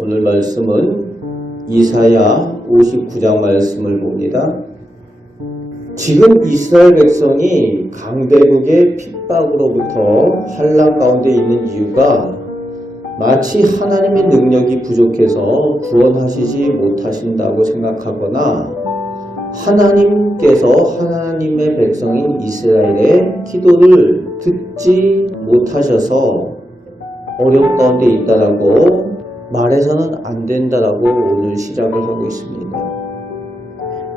오늘 말씀은 이사야 59장 말씀을 봅니다. 지금 이스라엘 백성이 강대국의 핍박으로부터 환난 가운데 있는 이유가 마치 하나님의 능력이 부족해서 구원하시지 못하신다고 생각하거나 하나님께서 하나님의 백성인 이스라엘의 기도를 듣지 못하셔서 어려움 가운데 있다라고 말해서는 안 된다라고 오늘 시작을 하고 있습니다.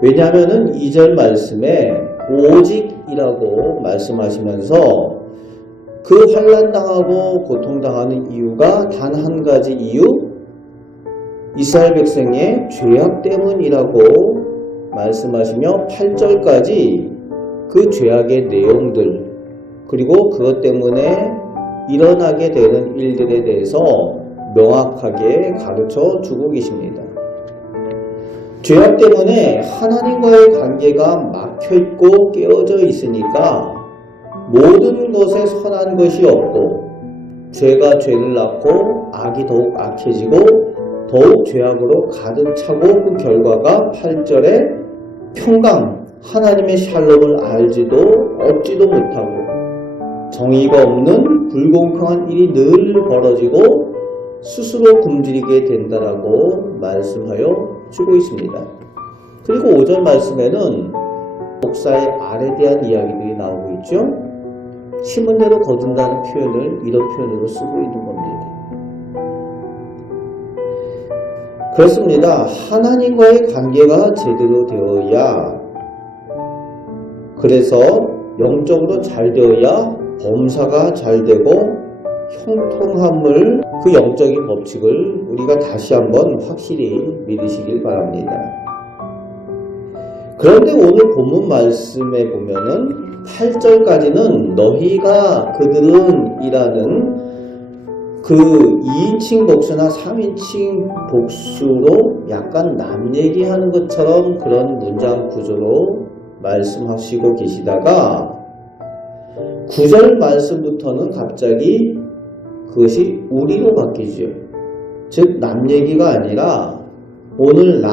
왜냐하면 2절 말씀에 오직이라고 말씀하시면서 그 환난당하고 고통당하는 이유가 단 한 가지 이유, 이스라엘 백성의 죄악 때문이라고 말씀하시며 8절까지 그 죄악의 내용들 그리고 그것 때문에 일어나게 되는 일들에 대해서 명확하게 가르쳐 주고 계십니다. 죄악 때문에 하나님과의 관계가 막혀있고 깨어져 있으니까 모든 것에 선한 것이 없고 죄가 죄를 낳고 악이 더욱 악해지고 더욱 죄악으로 가득 차고 그 결과가 8절에 평강 하나님의 샬롬을 알지도 얻지도 못하고 정의가 없는 불공평한 일이 늘 벌어지고 스스로 굶주리게 된다라고 말씀하여 주고 있습니다. 그리고 5절 말씀에는 목사의 알에 대한 이야기들이 나오고 있죠. 심은 대로 거둔다는 표현을 이런 표현으로 쓰고 있는 겁니다. 그렇습니다. 하나님과의 관계가 제대로 되어야, 그래서 영적으로 잘 되어야 범사가 잘 되고 형통함을, 그 영적인 법칙을 우리가 다시 한번 확실히 믿으시길 바랍니다. 그런데 오늘 본문 말씀에 보면은 8절까지는 너희가 그들은 이라는 그 2인칭 복수나 3인칭 복수로 약간 남 얘기하는 것처럼 그런 문장 구조로 말씀하시고 계시다가 9절 말씀부터는 갑자기 그것이 우리로 바뀌죠. 즉 남 얘기가 아니라 오늘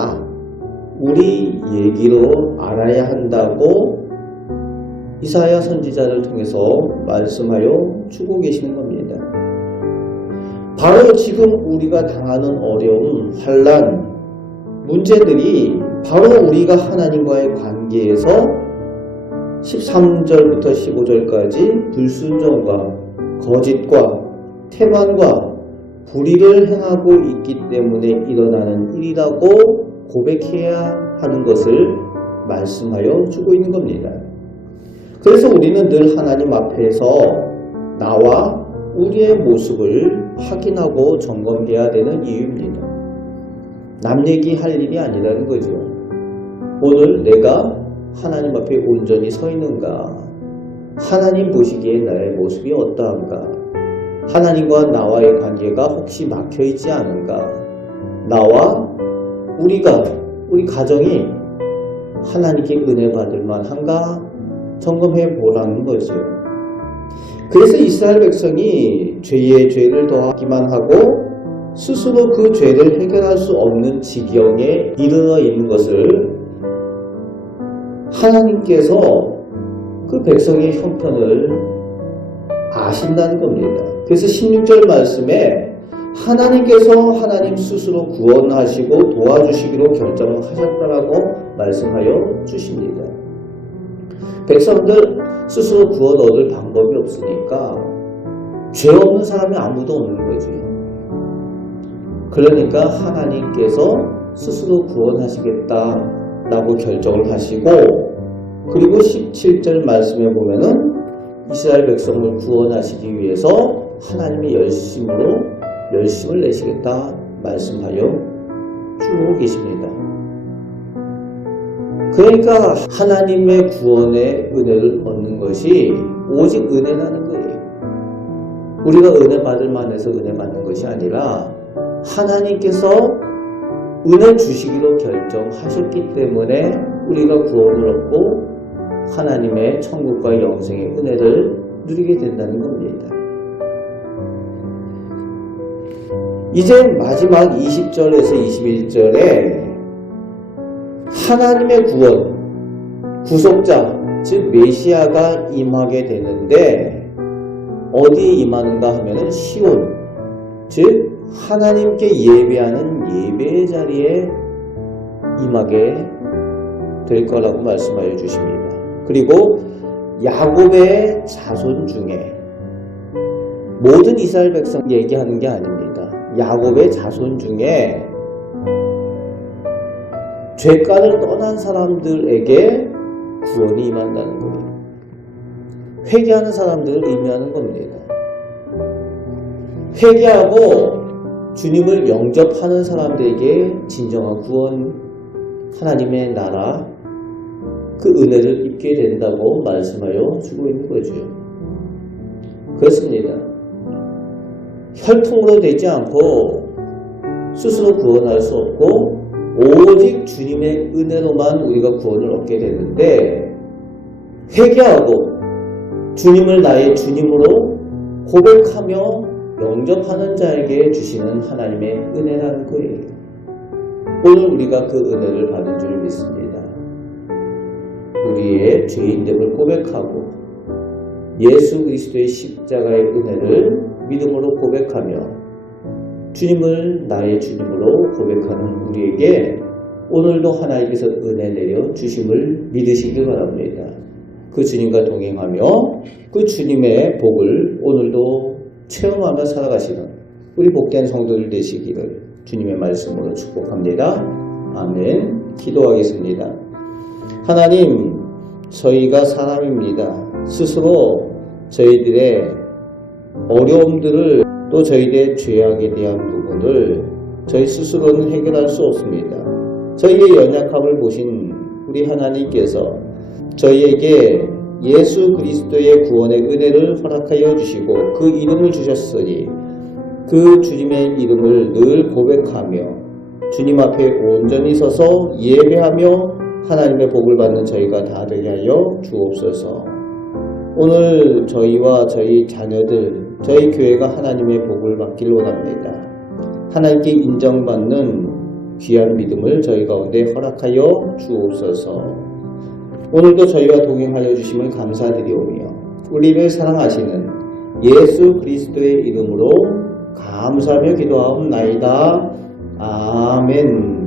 우리 얘기로 알아야 한다고 이사야 선지자를 통해서 말씀하여 주고 계시는 겁니다. 바로 지금 우리가 당하는 어려움, 환난, 문제들이 바로 우리가 하나님과의 관계에서 13절부터 15절까지 불순종과 거짓과 태만과 불의를 행하고 있기 때문에 일어나는 일이라고 고백해야 하는 것을 말씀하여 주고 있는 겁니다. 그래서 우리는 늘 하나님 앞에서 나와 우리의 모습을 확인하고 점검해야 되는 이유입니다. 남 얘기할 일이 아니라는 거죠. 오늘 내가 하나님 앞에 온전히 서 있는가? 하나님 보시기에 나의 모습이 어떠한가? 하나님과 나와의 관계가 혹시 막혀있지 않은가? 나와 우리 가정이 하나님께 은혜 받을 만한가? 점검해 보라는 거죠. 그래서 이스라엘 백성이 죄에 죄를 더하기만 하고 스스로 그 죄를 해결할 수 없는 지경에 이르러 있는 것을 하나님께서 그 백성의 형편을 아신다는 겁니다. 그래서 16절 말씀에 하나님께서 하나님 스스로 구원하시고 도와주시기로 결정을 하셨다라고 말씀하여 주십니다. 백성들 스스로 구원 얻을 방법이 없으니까 죄 없는 사람이 아무도 없는 거지. 그러니까 하나님께서 스스로 구원하시겠다라고 결정을 하시고, 그리고 17절 말씀에 보면은 이스라엘 백성을 구원하시기 위해서 하나님의 열심을 내시겠다 말씀하여 주고 계십니다. 그러니까 하나님의 구원의 은혜를 얻는 것이 오직 은혜라는 거예요. 우리가 은혜 받을 만해서 은혜 받는 것이 아니라 하나님께서 은혜 주시기로 결정하셨기 때문에 우리가 구원을 얻고 하나님의 천국과 영생의 은혜를 누리게 된다는 겁니다. 이제 마지막 20절에서 21절에 하나님의 구원, 구속자, 즉 메시아가 임하게 되는데 어디에 임하는가 하면은 시온, 즉 하나님께 예배하는 예배의 자리에 임하게 될 거라고 말씀하여 주십니다. 그리고 야곱의 자손 중에 모든 이스라엘 백성 얘기하는 게 아닙니다. 야곱의 자손 중에 죄가를 떠난 사람들에게 구원이 임한다는 거예요. 회개하는 사람들을 의미하는 겁니다. 회개하고 주님을 영접하는 사람들에게 진정한 구원, 하나님의 나라, 그 은혜를 입게 된다고 말씀하여 주고 있는 거죠. 그렇습니다. 혈통으로 되지 않고 스스로 구원할 수 없고 오직 주님의 은혜로만 우리가 구원을 얻게 되는데 회개하고 주님을 나의 주님으로 고백하며 영접하는 자에게 주시는 하나님의 은혜라는 거예요. 오늘 우리가 그 은혜를 받은 줄 믿습니다. 우리의 죄인됨을 고백하고 예수 그리스도의 십자가의 은혜를 믿음으로 고백하며 주님을 나의 주님으로 고백하는 우리에게 오늘도 하나님께서 은혜 내려 주심을 믿으시기 바랍니다. 그 주님과 동행하며 그 주님의 복을 오늘도 체험하며 살아가시는 우리 복된 성도들 되시기를 주님의 말씀으로 축복합니다. 아멘. 기도하겠습니다. 하나님, 저희가 사람입니다. 스스로 저희들의 어려움들을 또 저희들의 죄악에 대한 부분을 저희 스스로는 해결할 수 없습니다. 저희의 연약함을 보신 우리 하나님께서 저희에게 예수 그리스도의 구원의 은혜를 허락하여 주시고 그 이름을 주셨으니 그 주님의 이름을 늘 고백하며 주님 앞에 온전히 서서 예배하며 하나님의 복을 받는 저희가 다 되게 하여 주옵소서. 오늘 저희와 저희 자녀들, 저희 교회가 하나님의 복을 받길 원합니다. 하나님께 인정받는 귀한 믿음을 저희 가운데 허락하여 주옵소서. 오늘도 저희와 동행하여 주심을 감사드리오며 우리를 사랑하시는 예수 그리스도의 이름으로 감사하며 기도하옵나이다. 아멘.